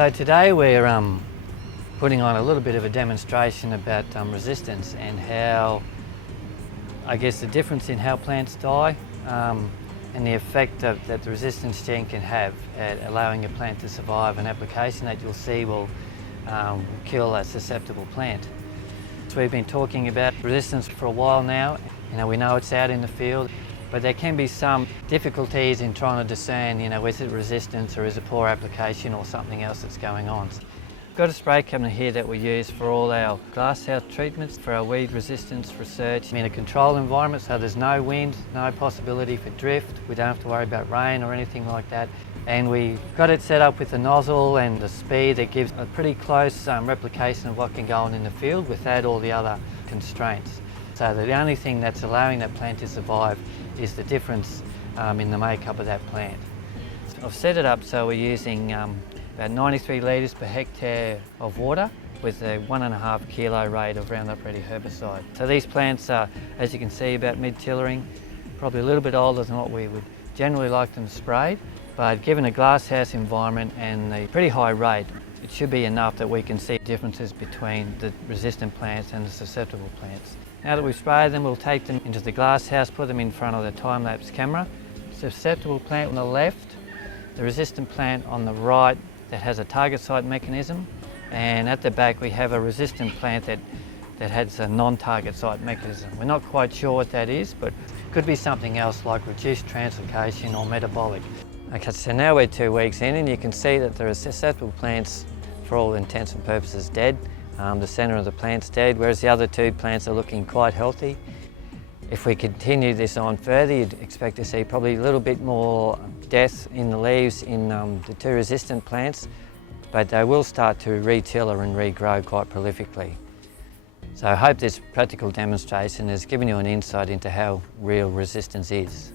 So today we're putting on a little bit of a demonstration about resistance and how, I guess, the difference in how plants die and the effect that the resistance gene can have at allowing a plant to survive. An application that you'll see will kill a susceptible plant. So we've been talking about resistance for a while now. We know it's out in the field, but there can be some difficulties in trying to discern, is it resistance or is it poor application or something else that's going on. We've got a spray cabinet here that we use for all our glasshouse treatments, for our weed resistance research in a controlled environment, so there's no wind, no possibility for drift. We don't have to worry about rain or anything like that. And we've got it set up with the nozzle and the speed that gives a pretty close replication of what can go on in the field without all the other constraints. So the only thing that's allowing that plant to survive is the difference in the makeup of that plant. So I've set it up so we're using about 93 litres per hectare of water with a 1.5 kilo rate of Roundup Ready herbicide. So these plants are, as you can see, about mid-tillering, probably a little bit older than what we would generally like them sprayed, but given a glasshouse environment and the pretty high rate, it should be enough that we can see differences between the resistant plants and the susceptible plants. Now that we've sprayed them, we'll take them into the glasshouse, put them in front of the time-lapse camera. Susceptible plant on the left, the resistant plant on the right that has a target site mechanism, and at the back we have a resistant plant that has a non-target site mechanism. We're not quite sure what that is, but it could be something else like reduced translocation or metabolic. Okay, so now we're 2 weeks in and you can see that the susceptible plants, for all intents and purposes, dead. The centre of the plant's dead, whereas the other 2 plants are looking quite healthy. If we continue this on further, you'd expect to see probably a little bit more death in the leaves in the 2 resistant plants, but they will start to re-tiller and regrow quite prolifically. So I hope this practical demonstration has given you an insight into how real resistance is.